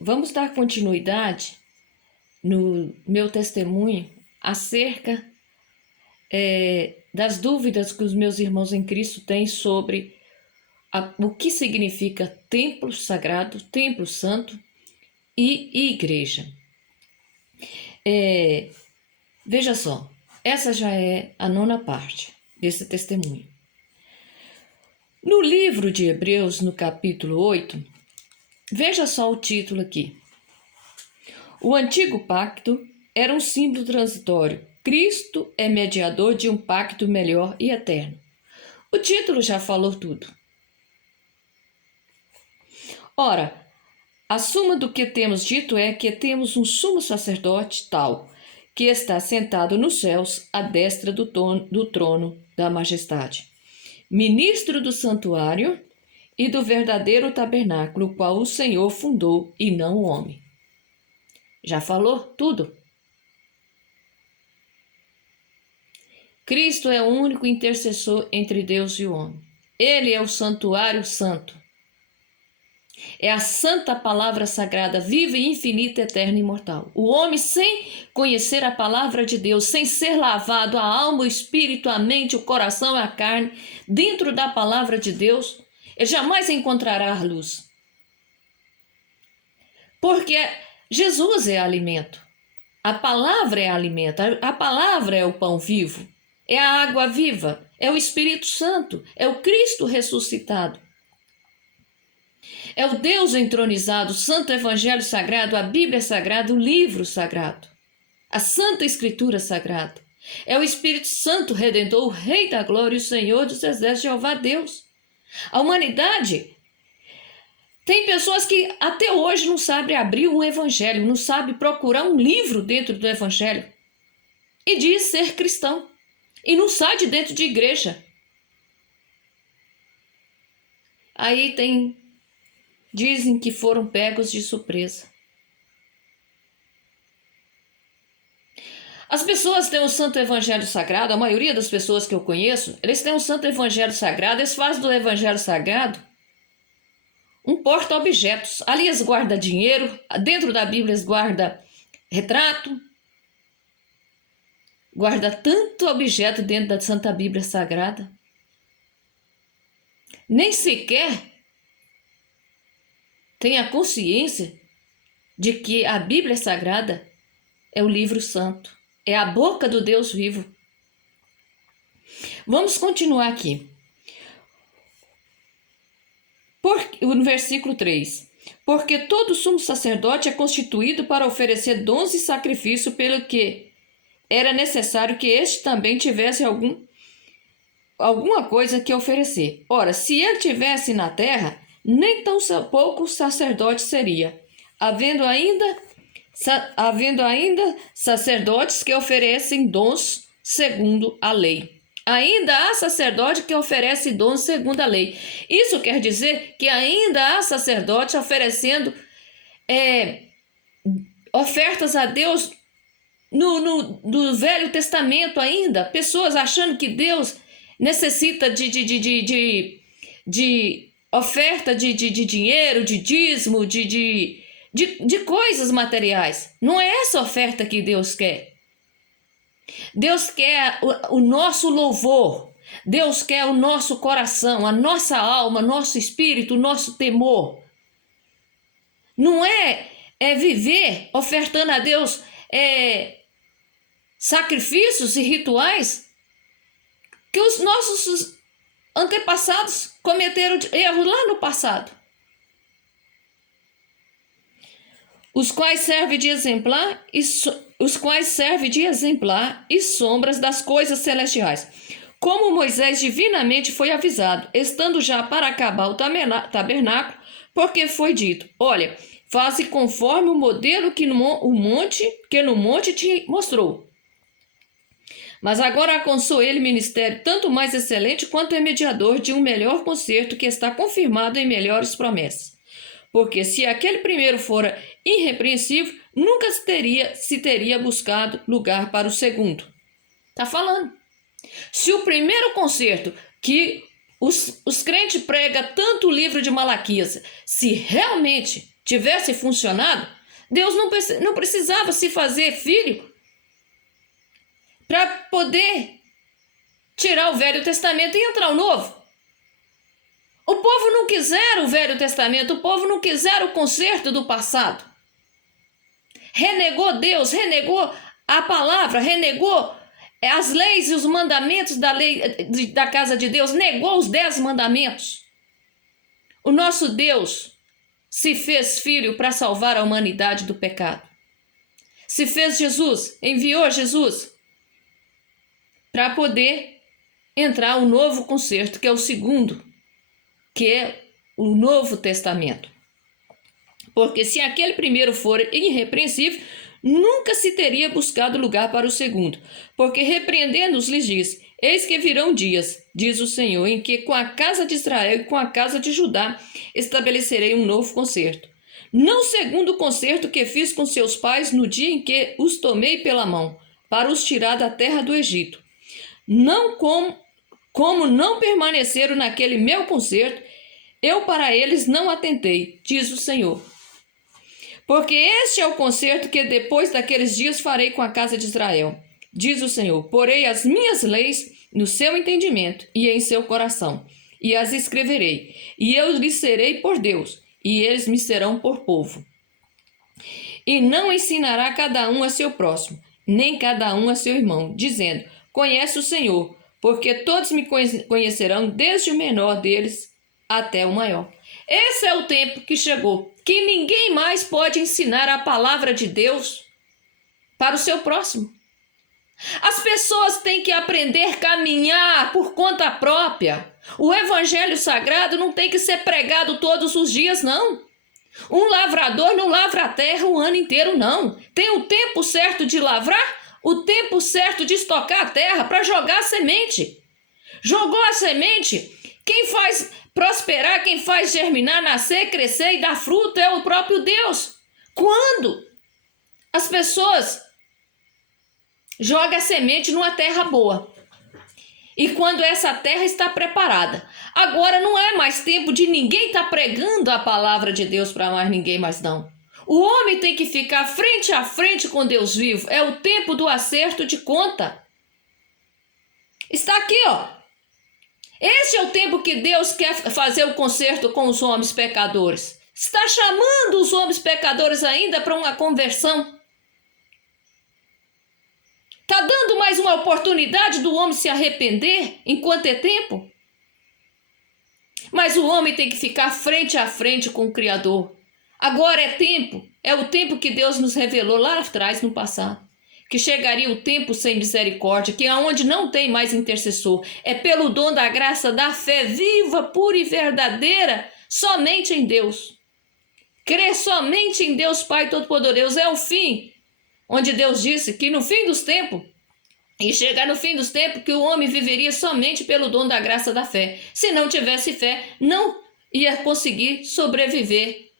Vamos dar continuidade no meu testemunho acerca das dúvidas que os meus irmãos em Cristo têm sobre o que significa templo sagrado, templo santo e igreja. Veja só, essa já é a 9ª parte desse testemunho. No livro de Hebreus, no capítulo 8, veja só o título aqui. O antigo pacto era um símbolo transitório. Cristo é mediador de um pacto melhor e eterno. O título já falou tudo. Ora, a suma do que temos dito é que temos um sumo sacerdote tal, que está sentado nos céus à destra do trono da majestade, ministro do santuário e do verdadeiro tabernáculo, o qual o Senhor fundou e não o homem. Já falou tudo. Cristo é o único intercessor entre Deus e o homem. Ele é o santuário santo. É a santa palavra sagrada, viva e infinita, eterna e imortal. O homem, sem conhecer a palavra de Deus, sem ser lavado a alma, o espírito, a mente, o coração e a carne, dentro da palavra de Deus, ele jamais encontrará a luz. Porque Jesus é alimento. A palavra é alimento. A palavra é o pão vivo. É a água viva. É o Espírito Santo. É o Cristo ressuscitado. É o Deus entronizado, o Santo Evangelho Sagrado, a Bíblia Sagrada, o livro sagrado, a Santa Escritura Sagrada. É o Espírito Santo Redentor, o Rei da Glória e o Senhor dos Exércitos, Jeová Deus. A humanidade tem pessoas que até hoje não sabem abrir um evangelho, não sabem procurar um livro dentro do evangelho e diz ser cristão e não sai de dentro de igreja. Aí dizem que foram pegos de surpresa. As pessoas têm o Santo Evangelho Sagrado, a maioria das pessoas que eu conheço, eles têm o Santo Evangelho Sagrado, eles fazem do Evangelho Sagrado um porta-objetos. Ali eles guardam dinheiro, dentro da Bíblia eles guardam retrato, guarda tanto objeto dentro da Santa Bíblia Sagrada. Nem sequer tem a consciência de que a Bíblia Sagrada é o livro santo, é a boca do Deus vivo. Vamos continuar aqui. No versículo 3. Porque todo sumo sacerdote é constituído para oferecer dons e sacrifício, pelo que era necessário que este também tivesse alguma coisa que oferecer. Ora, se ele tivesse na terra, nem tão pouco sacerdote seria, havendo ainda sacerdotes que oferecem dons segundo a lei. Ainda há sacerdote que oferece dons segundo a lei. Isso quer dizer que ainda há sacerdote oferecendo ofertas a Deus no Velho Testamento ainda. Pessoas achando que Deus necessita de oferta de dinheiro, de dízimo, de coisas materiais. Não é essa oferta que Deus quer. Deus quer o nosso louvor. Deus quer o nosso coração, a nossa alma, nosso espírito, o nosso temor. Não é viver ofertando a Deus sacrifícios e rituais que os nossos antepassados cometeram erros lá no passado, os quais servem de exemplar e sombras das coisas celestiais, como Moisés divinamente foi avisado, estando já para acabar o tabernáculo, porque foi dito: olha, faze conforme o modelo que no monte te mostrou. Mas agora alcançou ele ministério tanto mais excelente quanto é mediador de um melhor concerto que está confirmado em melhores promessas. Porque se aquele primeiro fora irrepreensível, nunca se teria buscado lugar para o segundo. Está falando. Se o primeiro concerto que os crentes pregam tanto o livro de Malaquias, se realmente tivesse funcionado, Deus não precisava se fazer filho para poder tirar o Velho Testamento e entrar o Novo. O povo não quisera o Velho Testamento, o povo não quisera o conserto do passado. Renegou Deus, renegou a palavra, renegou as leis e os mandamentos da lei da casa de Deus, negou os 10 mandamentos. O nosso Deus se fez filho para salvar a humanidade do pecado. Se fez Jesus, enviou Jesus para poder entrar o novo concerto, que é o segundo, que é o Novo Testamento. Porque se aquele primeiro for irrepreensível, nunca se teria buscado lugar para o segundo. Porque repreendendo-os lhes diz: eis que virão dias, diz o Senhor, em que com a casa de Israel e com a casa de Judá estabelecerei um novo concerto. Não segundo o concerto que fiz com seus pais no dia em que os tomei pela mão, para os tirar da terra do Egito. Não como não permaneceram naquele meu concerto, eu para eles não atentei, diz o Senhor. Porque este é o concerto que depois daqueles dias farei com a casa de Israel, diz o Senhor. Porei as minhas leis no seu entendimento e em seu coração, e as escreverei, e eu lhes serei por Deus, e eles me serão por povo. E não ensinará cada um a seu próximo, nem cada um a seu irmão, dizendo: conhece o Senhor, porque todos me conhecerão, desde o menor deles até o maior. Esse é o tempo que chegou, que ninguém mais pode ensinar a palavra de Deus para o seu próximo. As pessoas têm que aprender a caminhar por conta própria. O evangelho sagrado não tem que ser pregado todos os dias, não. Um lavrador não lavra a terra o ano inteiro, não. Tem o tempo certo de lavrar, o tempo certo de estocar a terra para jogar a semente. Jogou a semente, quem faz prosperar, quem faz germinar, nascer, crescer e dar fruto é o próprio Deus. Quando as pessoas jogam a semente numa terra boa e quando essa terra está preparada. Agora não é mais tempo de ninguém estar pregando a palavra de Deus para mais ninguém mais não. O homem tem que ficar frente a frente com Deus vivo. É o tempo do acerto de conta. Está aqui, ó. Esse é o tempo que Deus quer fazer o conserto com os homens pecadores. Está chamando os homens pecadores ainda para uma conversão. Está dando mais uma oportunidade do homem se arrepender enquanto é tempo. Mas o homem tem que ficar frente a frente com o Criador. Agora é o tempo que Deus nos revelou lá atrás no passado. Que chegaria o tempo sem misericórdia, que aonde não tem mais intercessor, é pelo dom da graça da fé viva, pura e verdadeira, somente em Deus. Crer somente em Deus Pai Todo-Poderoso é o fim, onde Deus disse que no fim dos tempos, e chegar no fim dos tempos, que o homem viveria somente pelo dom da graça da fé. Se não tivesse fé, não ia conseguir sobreviver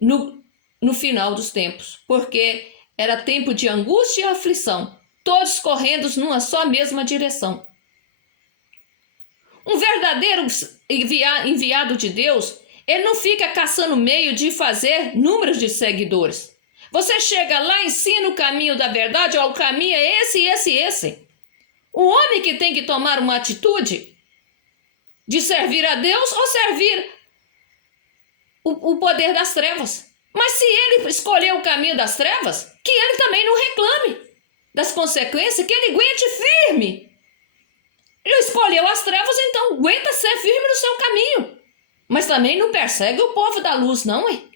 no final dos tempos, porque era tempo de angústia e aflição, todos correndo numa só mesma direção. Um verdadeiro enviado de Deus, ele não fica caçando meio de fazer números de seguidores. Você chega lá, ensina o caminho da verdade, ó, o caminho é esse. O homem que tem que tomar uma atitude de servir a Deus ou servir o poder das trevas. Mas se ele escolher o caminho das trevas, que ele também não reclame das consequências, que ele aguente firme. Ele escolheu as trevas, então aguenta ser firme no seu caminho. Mas também não persegue o povo da luz, não, hein?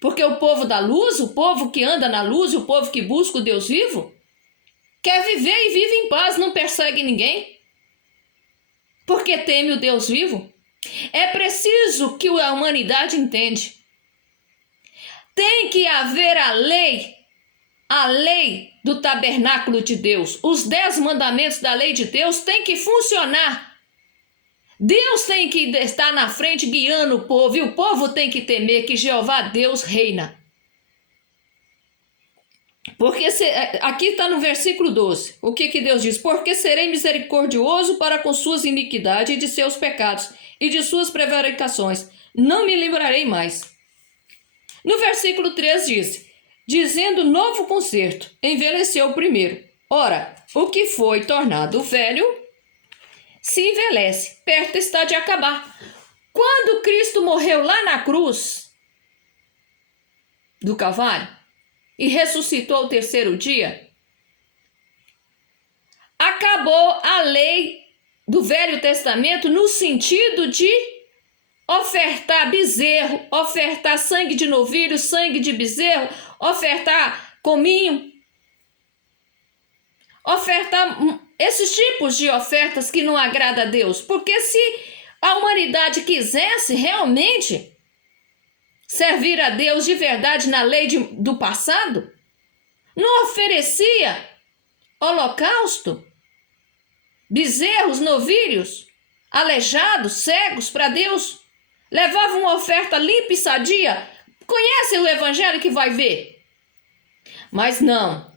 Porque o povo da luz, o povo que anda na luz, o povo que busca o Deus vivo, quer viver e vive em paz, não persegue ninguém. Porque teme o Deus vivo. É preciso que a humanidade entenda. Tem que haver a lei do tabernáculo de Deus. Os 10 mandamentos da lei de Deus têm que funcionar. Deus tem que estar na frente guiando o povo, e o povo tem que temer que Jeová Deus reina. Porque aqui está no versículo 12, o que Deus diz? Porque serei misericordioso para com suas iniquidades e de seus pecados, e de suas prevaricações. Não me lembrarei mais. No versículo 3 diz: dizendo novo concerto, envelheceu o primeiro. Ora, o que foi tornado velho se envelhece, perto está de acabar. Quando Cristo morreu lá na cruz do Calvário e ressuscitou ao terceiro dia, acabou a lei do Velho Testamento no sentido de ofertar bezerro, ofertar sangue de novilho, sangue de bezerro, ofertar cominho, ofertar esses tipos de ofertas que não agrada a Deus. Porque se a humanidade quisesse realmente servir a Deus de verdade na lei do passado, não oferecia holocausto, bezerros, novilhos, aleijados, cegos para Deus, levava uma oferta limpa e sadia. Conhece o evangelho que vai ver? Mas não.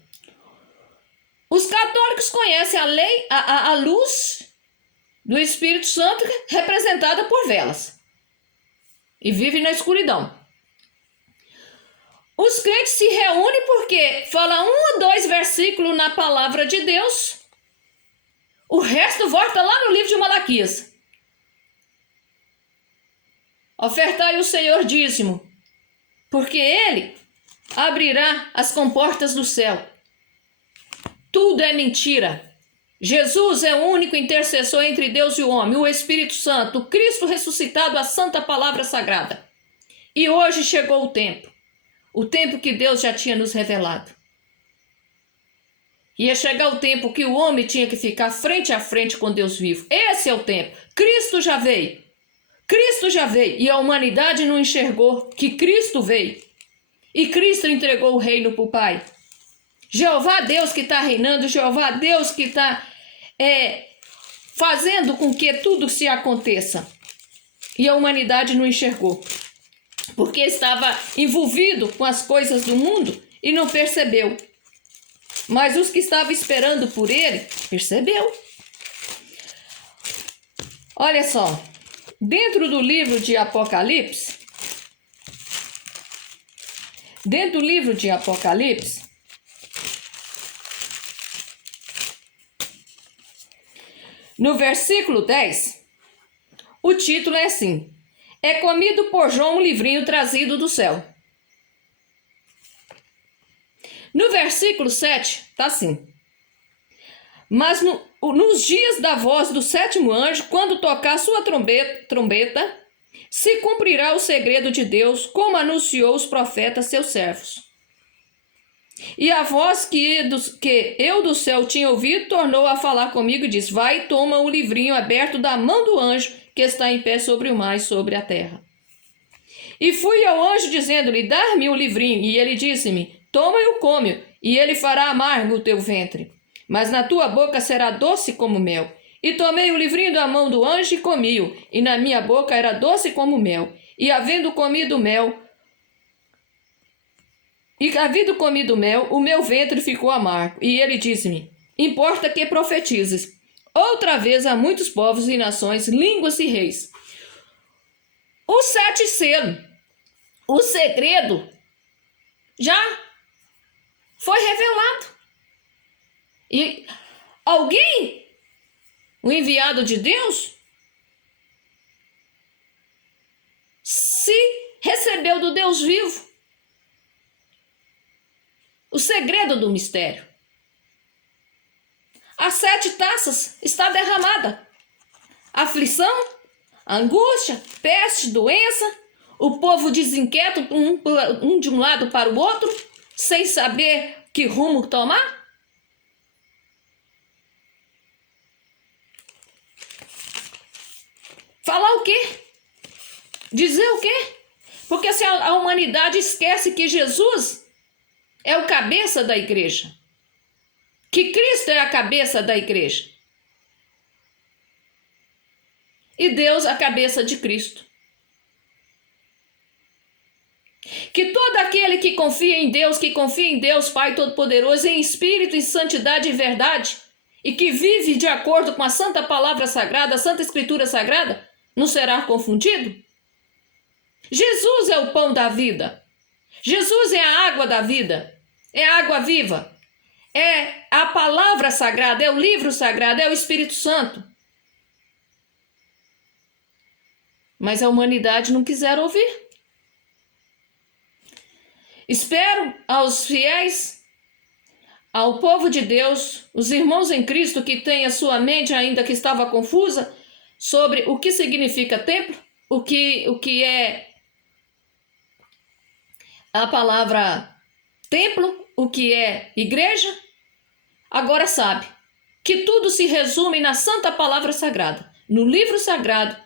Os católicos conhecem a lei, a luz do Espírito Santo representada por velas e vivem na escuridão. Os crentes se reúnem porque fala 1 ou 2 versículos na palavra de Deus, o resto volta lá no livro de Malaquias. Ofertai o Senhor dízimo, porque Ele abrirá as comportas do céu. Tudo é mentira. Jesus é o único intercessor entre Deus e o homem, o Espírito Santo, o Cristo ressuscitado, a santa palavra sagrada. E hoje chegou o tempo que Deus já tinha nos revelado. Ia chegar o tempo que o homem tinha que ficar frente a frente com Deus vivo. Esse é o tempo. Cristo já veio. Cristo já veio. E a humanidade não enxergou que Cristo veio. E Cristo entregou o reino para o Pai. Jeová Deus que está reinando, Jeová Deus que está fazendo com que tudo se aconteça. E a humanidade não enxergou. Porque estava envolvido com as coisas do mundo e não percebeu. Mas os que estavam esperando por ele, percebeu. Olha só, dentro do livro de Apocalipse, no versículo 10, o título é assim: é comido por João um livrinho trazido do céu. No versículo 7, está assim: mas nos dias da voz do 7º anjo, quando tocar sua trombeta, se cumprirá o segredo de Deus, como anunciou os profetas seus servos. E a voz que eu do céu tinha ouvido tornou a falar comigo e disse: vai e toma o livrinho aberto da mão do anjo que está em pé sobre o mar e sobre a terra. E fui ao anjo dizendo-lhe: dá-me o livrinho. E ele disse-me: toma e o come, e ele fará amargo o teu ventre, mas na tua boca será doce como mel. E tomei o livrinho da mão do anjo e comi-o, e na minha boca era doce como mel. E havendo comido mel, o meu ventre ficou amargo. E ele disse-me: importa que profetizes outra vez a muitos povos e nações, línguas e reis. Os 7 selos, o segredo, já foi revelado. E alguém, o enviado de Deus, se recebeu do Deus vivo o segredo do mistério. As 7 taças está derramada. Aflição, angústia, peste, doença. O povo desinquieto, um de um lado para o outro, sem saber que rumo tomar. Falar o quê? Dizer o quê? Porque se a humanidade esquece que Jesus é o cabeça da igreja, que Cristo é a cabeça da igreja, e Deus a cabeça de Cristo. Que todo aquele que confia em Deus Pai Todo-Poderoso, em espírito, em santidade e verdade, e que vive de acordo com a santa palavra sagrada, a santa escritura sagrada, não será confundido? Jesus é o pão da vida. Jesus é a água da vida, é a água viva, é a palavra sagrada, é o livro sagrado, é o Espírito Santo. Mas a humanidade não quiser ouvir. Espero aos fiéis, ao povo de Deus, os irmãos em Cristo que têm a sua mente ainda que estava confusa sobre o que significa templo, o que é a palavra templo, o que é igreja, agora sabe que tudo se resume na santa palavra sagrada, no livro sagrado,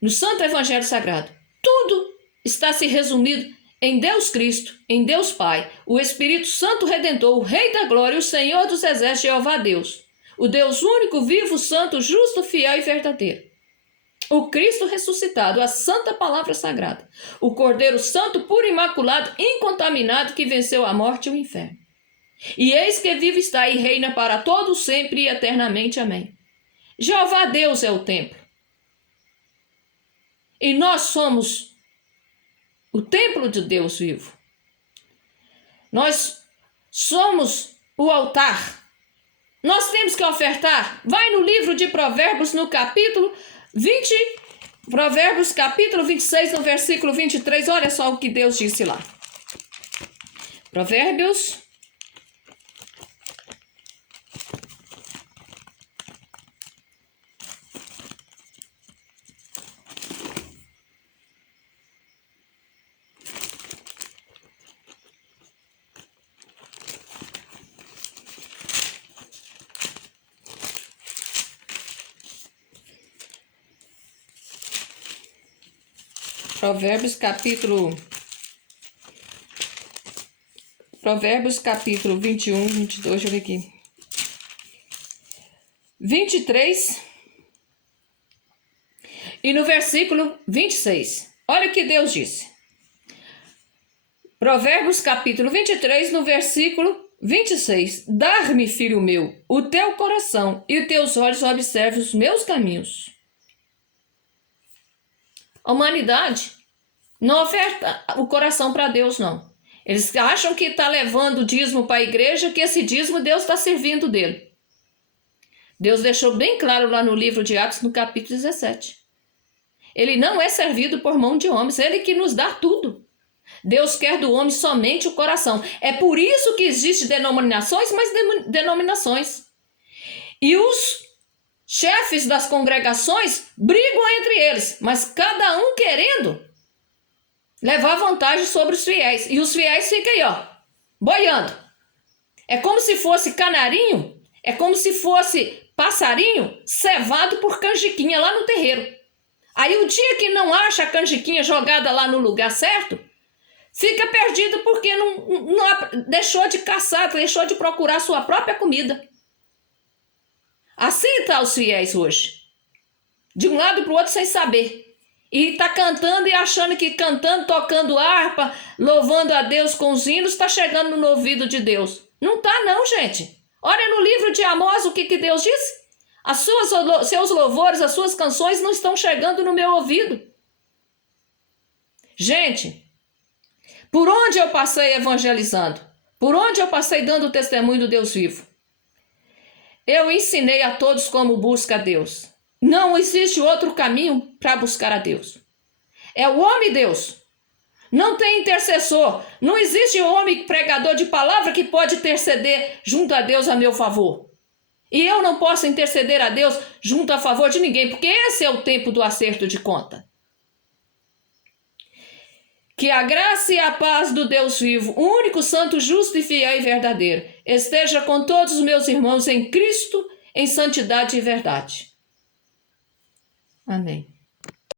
no santo evangelho sagrado. Tudo está se resumido em Deus Cristo, em Deus Pai, o Espírito Santo Redentor, o Rei da Glória, o Senhor dos Exércitos, Jeová Deus, o Deus único, vivo, santo, justo, fiel e verdadeiro. O Cristo ressuscitado, a santa palavra sagrada, o Cordeiro Santo, puro, imaculado, incontaminado, que venceu a morte e o inferno. E eis que vive está e reina para todos sempre e eternamente. Amém. Jeová Deus é o templo. E nós somos o templo de Deus vivo. Nós somos o altar. Nós temos que ofertar. Vai no livro de Provérbios, no capítulo 20, Provérbios capítulo 26, no versículo 23. Olha só o que Deus disse lá. Provérbios capítulo 21, 22, deixa eu ver aqui. 23 e no versículo 26. Olha o que Deus disse. Provérbios capítulo 23, no versículo 26. Dar-me, filho meu, o teu coração e os teus olhos observem os meus caminhos. A humanidade não oferta o coração para Deus, não. Eles acham que está levando o dízimo para a igreja, que esse dízimo Deus está servindo dele. Deus deixou bem claro lá no livro de Atos, no capítulo 17. Ele não é servido por mão de homens, ele que nos dá tudo. Deus quer do homem somente o coração. É por isso que existem denominações, mas denominações. E os chefes das congregações brigam entre eles, mas cada um querendo levar vantagem sobre os fiéis. E os fiéis ficam aí, ó, boiando. É como se fosse canarinho, é como se fosse passarinho cevado por canjiquinha lá no terreiro. Aí o dia que não acha a canjiquinha jogada lá no lugar certo, fica perdido porque não deixou de caçar, deixou de procurar a sua própria comida. Assim está os fiéis hoje. De um lado para o outro sem saber. E está cantando e achando que cantando, tocando harpa, louvando a Deus com os hinos, está chegando no ouvido de Deus. Não está não, gente. Olha no livro de Amós o que Deus disse. Seus louvores, as suas canções não estão chegando no meu ouvido. Gente, por onde eu passei evangelizando? Por onde eu passei dando testemunho do Deus vivo? Eu ensinei a todos como busca a Deus. Não existe outro caminho para buscar a Deus. É o homem Deus. Não tem intercessor. Não existe homem pregador de palavra que pode interceder junto a Deus a meu favor. E eu não posso interceder a Deus junto a favor de ninguém, porque esse é o tempo do acerto de conta. Que a graça e a paz do Deus vivo, único, santo, justo e fiel e verdadeiro, esteja com todos os meus irmãos em Cristo, em santidade e verdade. Amém.